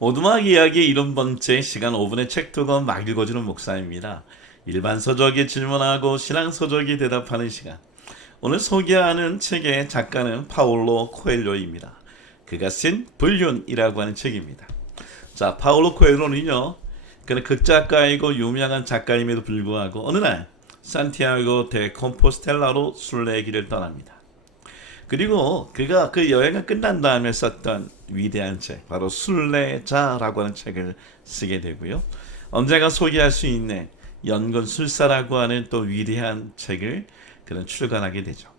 오두막 이야기 이런 번째 시간 5분의 책두권 막 읽어주는 목사입니다. 일반 서적에 질문하고 신앙 서적에 대답하는 시간. 오늘 소개하는 책의 작가는 파울로 코엘료입니다. 그가 쓴 불륜이라고 하는 책입니다. 자, 파울로 코엘료는요, 그는 극작가이고 유명한 작가임에도 불구하고 어느 날 산티아고 데 콤포스텔라로 순례의 길을 떠납니다. 그리고 그가 그 여행을 끝난 다음에 썼던 위대한 책, 바로 순례자라고 하는 책을 쓰게 되고요. 언젠가 소개할 수 있는 연근술사라고 하는 또 위대한 책을 그는 출간하게 되죠.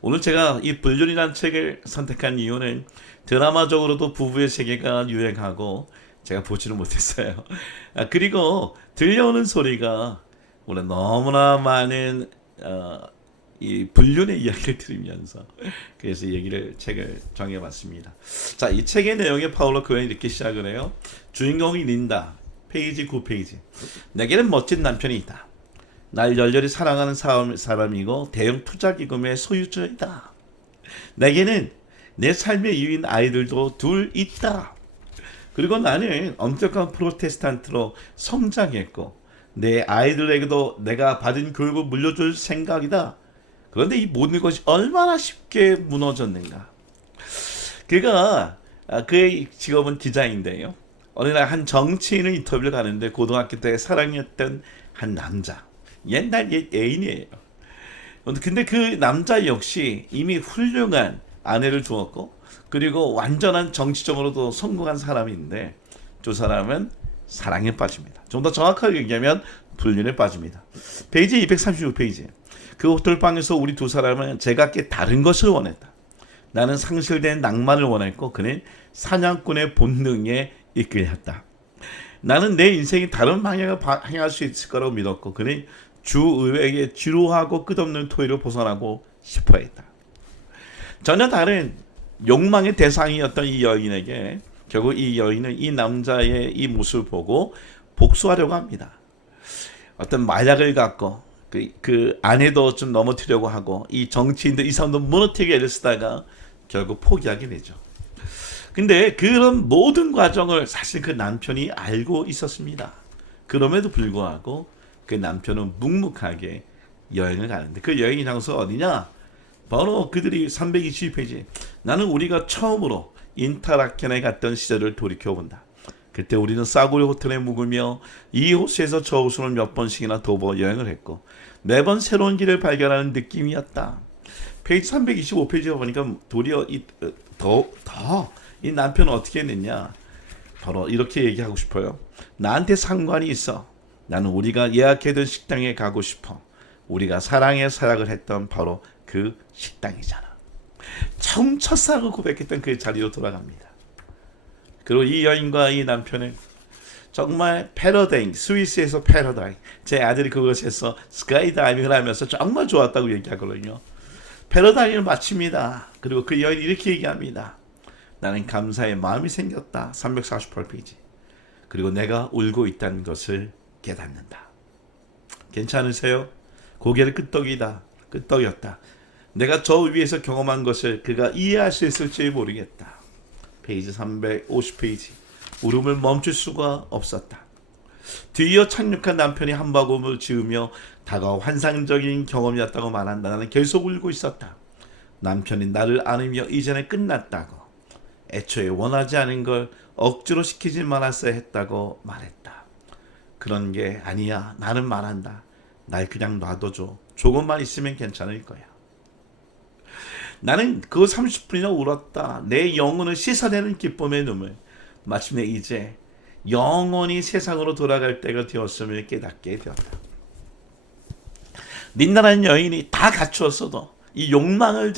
오늘 제가 이 불륜이라는 책을 선택한 이유는 드라마적으로도 부부의 세계가 유행하고 제가 보지는 못했어요. 그리고 들려오는 소리가 오늘 너무나 많은 이 불륜의 이야기를 들으면서 그래서 책을 정해봤습니다. 자, 이 책의 내용에 파울로 코엘료는 이렇게 시작을 해요. 주인공이 린다. 페이지 9페이지. 내게는 멋진 남편이 있다. 날 열렬히 사랑하는 사람이고 대형 투자기금의 소유주이다. 내게는 내 삶의 이유인 아이들도 둘 있다. 그리고 나는 엄격한 프로테스탄트로 성장했고 내 아이들에게도 내가 받은 교육을 물려줄 생각이다. 그런데 이 모든 것이 얼마나 쉽게 무너졌는가. 그의 직업은 기자인데요. 어느 날 한 정치인의 인터뷰를 가는데 고등학교 때 사랑했던 한 남자, 옛날 애인이에요. 근데 그 남자 역시 이미 훌륭한 아내를 두었고 그리고 완전한 정치적으로도 성공한 사람인데 두 사람은 사랑에 빠집니다. 좀 더 정확하게 얘기하면 불륜에 빠집니다. 페이지 236페이지. 그 호텔방에서 우리 두 사람은 제각기 다른 것을 원했다. 나는 상실된 낭만을 원했고 그는 사냥꾼의 본능에 이끌렸다. 나는 내 인생이 다른 방향을 향할 수 있을 거라고 믿었고 그는 주의외의 지루하고 끝없는 토의를 벗어나고 싶어했다. 전혀 다른 욕망의 대상이었던 이 여인에게 결국 이 여인은 이 남자의 이 모습을 보고 복수하려고 합니다. 어떤 마약을 갖고 그 아내도 좀 넘어뜨리려고 하고 이 정치인들 이 사람도 무너뜨리게 애를 쓰다가 결국 포기하게 되죠. 근데 그런 모든 과정을 사실 그 남편이 알고 있었습니다. 그럼에도 불구하고 그 남편은 묵묵하게 여행을 가는데 그 여행 장소가 어디냐? 바로 그들이 322페이지. 나는 우리가 처음으로 인타라켄에 갔던 시절을 돌이켜본다. 그때 우리는 싸구려 호텔에 묵으며 이 호수에서 저 호수를 몇 번씩이나 도보 여행을 했고 매번 새로운 길을 발견하는 느낌이었다. 페이지 325페이지에 보니까 도리어 이 남편은 어떻게 했느냐. 바로 이렇게 얘기하고 싶어요. 나한테 상관이 있어. 나는 우리가 예약해둔 식당에 가고 싶어. 우리가 사랑에 사약을 했던 바로 그 식당이잖아. 처음 첫사랑을 고백했던 그 자리로 돌아갑니다. 그리고 이 여인과 이 남편은 정말 패러다잉, 스위스에서 패러다잉. 제 아들이 그것에서 스카이다이빙을 하면서 정말 좋았다고 얘기하거든요. 패러다잉을 마칩니다. 그리고 그 여인이 이렇게 얘기합니다. 나는 감사의 마음이 생겼다. 348페이지. 그리고 내가 울고 있다는 것을 깨닫는다. 괜찮으세요? 고개를 끄덕였다. 내가 저 위에서 경험한 것을 그가 이해할 수 있을지 모르겠다. 페이지 350페이지. 울음을 멈출 수가 없었다. 뒤이어 착륙한 남편이 한바구음을 지으며 다가온 환상적인 경험이었다고 말한다. 나는 계속 울고 있었다. 남편이 나를 안으며 이제는 끝났다고, 애초에 원하지 않은 걸 억지로 시키지 말았어야 했다고 말했다. 그런 게 아니야. 나는 말한다. 날 그냥 놔둬줘. 조금만 있으면 괜찮을 거야. 나는 그 30분이나 울었다. 내 영혼을 씻어내는 기쁨의 눈물. 마침내 이제 영원히 세상으로 돌아갈 때가 되었음을 깨닫게 되었다. 린다라는 여인이 다 갖추었어도 이 욕망을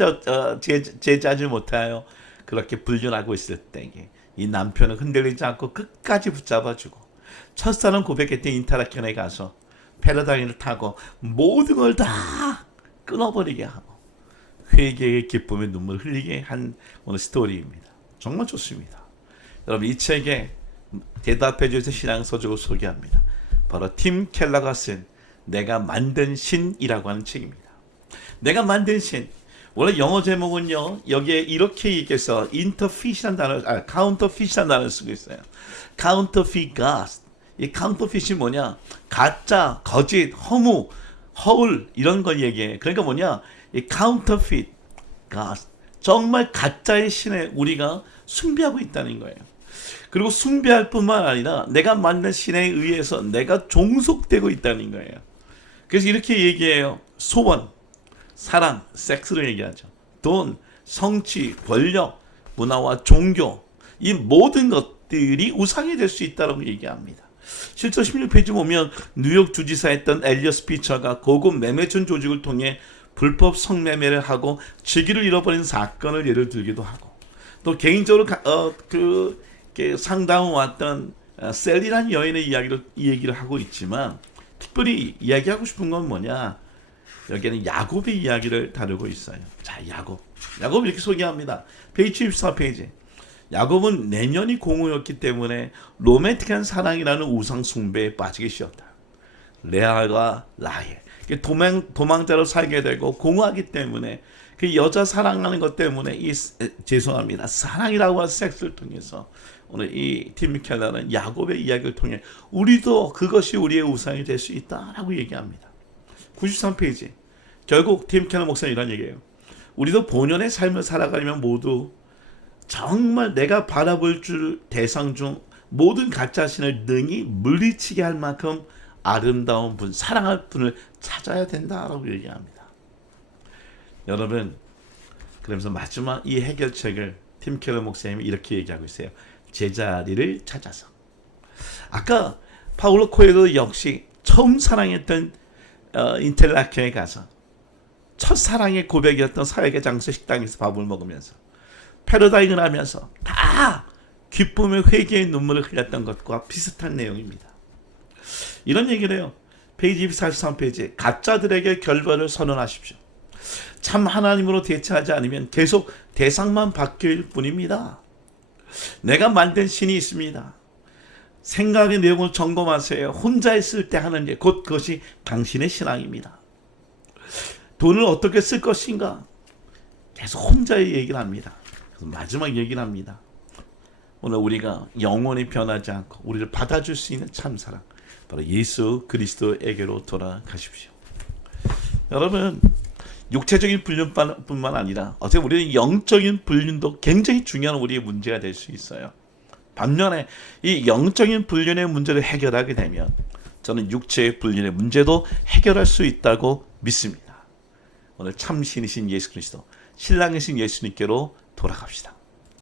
제지하지 못하여 그렇게 불륜하고 있을 때에 이 남편은 흔들리지 않고 끝까지 붙잡아주고 첫사랑 고백했던 인타라켄에 가서 패러다임을 타고 모든 걸 다 끊어버리게 하고 회개의 기쁨의 눈물 흘리게 한 오늘 스토리입니다. 정말 좋습니다. 여러분, 이 책에 대답해 주셔서 신앙 서적을 소개합니다. 바로 팀 켈러가 쓴 내가 만든 신이라고 하는 책입니다. 내가 만든 신. 원래 영어 제목은요, 여기에 이렇게 얘기해서 interfit이라는 단어, counterfeit이라는 단어를 쓰고 있어요. counterfeit gods. 이 counterfeit이 뭐냐? 가짜, 거짓, 허무, 허울 이런 걸 얘기해. 그러니까 뭐냐? 이 counterfeit gods. 정말 가짜의 신에 우리가 숭배하고 있다는 거예요. 그리고 숭배할 뿐만 아니라 내가 만든 신에 의해서 내가 종속되고 있다는 거예요. 그래서 이렇게 얘기해요. 소원, 사랑, 섹스를 얘기하죠. 돈, 성취, 권력, 문화와 종교, 이 모든 것들이 우상이 될 수 있다고 얘기합니다. 실제 16페이지 보면 뉴욕 주지사였던 엘리엇 스피처가 고급 매매촌 조직을 통해 불법 성매매를 하고 직위를 잃어버린 사건을 예를 들기도 하고, 또 개인적으로 상담을 왔던 셀리라는 여인의 얘기를 하고 있지만, 특별히 이야기하고 싶은 건 뭐냐? 여기에는 야곱의 이야기를 다루고 있어요. 자, 야곱 이렇게 소개합니다. 페이지 14페이지. 야곱은 내년이 공후였기 때문에 로맨틱한 사랑이라는 우상 숭배에 빠지기 쉬웠다. 레아와 라헬, 도망자로 살게 되고 공허하기 때문에 그 여자 사랑하는 것 때문에 죄송합니다. 사랑이라고 한 섹스를 통해서 오늘 이 팀 켈러는 야곱의 이야기를 통해 우리도 그것이 우리의 우상이 될 수 있다라고 얘기합니다. 93페이지. 결국 팀 켈러 목사는 이런 얘기예요. 우리도 본연의 삶을 살아가려면 모두 정말 내가 바라볼 줄 대상 중 모든 가짜 신을 능히 물리치게 할 만큼 아름다운 분, 사랑할 분을 찾아야 된다라고 얘기합니다. 여러분, 그러면서 마지막 이 해결책을 팀 켈러 목사님이 이렇게 얘기하고 있어요. 제자리를 찾아서. 아까 파울로 코엘도 역시 처음 사랑했던 인텔라케에 가서 첫사랑의 고백이었던 사역의 장소 식당에서 밥을 먹으면서 패러다임을 하면서 다 기쁨의 회개의 눈물을 흘렸던 것과 비슷한 내용입니다. 이런 얘기를 해요. 페이지 43페이지. 가짜들에게 결별을 선언하십시오. 참 하나님으로 대체하지 않으면 계속 대상만 바뀔 뿐입니다. 내가 만든 신이 있습니다. 생각의 내용을 점검하세요. 혼자 있을 때 하는 일, 곧 그것이 당신의 신앙입니다. 돈을 어떻게 쓸 것인가? 계속 혼자의 얘기를 합니다. 마지막 얘기를 합니다. 오늘 우리가 영원히 변하지 않고 우리를 받아줄 수 있는 참사랑, 바로 예수 그리스도에게로 돌아가십시오. 여러분, 육체적인 불륜뿐만 아니라 어떻게 우리는 영적인 불륜도 굉장히 중요한 우리의 문제가 될 수 있어요. 반면에 이 영적인 불륜의 문제를 해결하게 되면 저는 육체의 불륜의 문제도 해결할 수 있다고 믿습니다. 오늘 참 신이신 예수 그리스도, 신랑이신 예수님께로 돌아갑시다.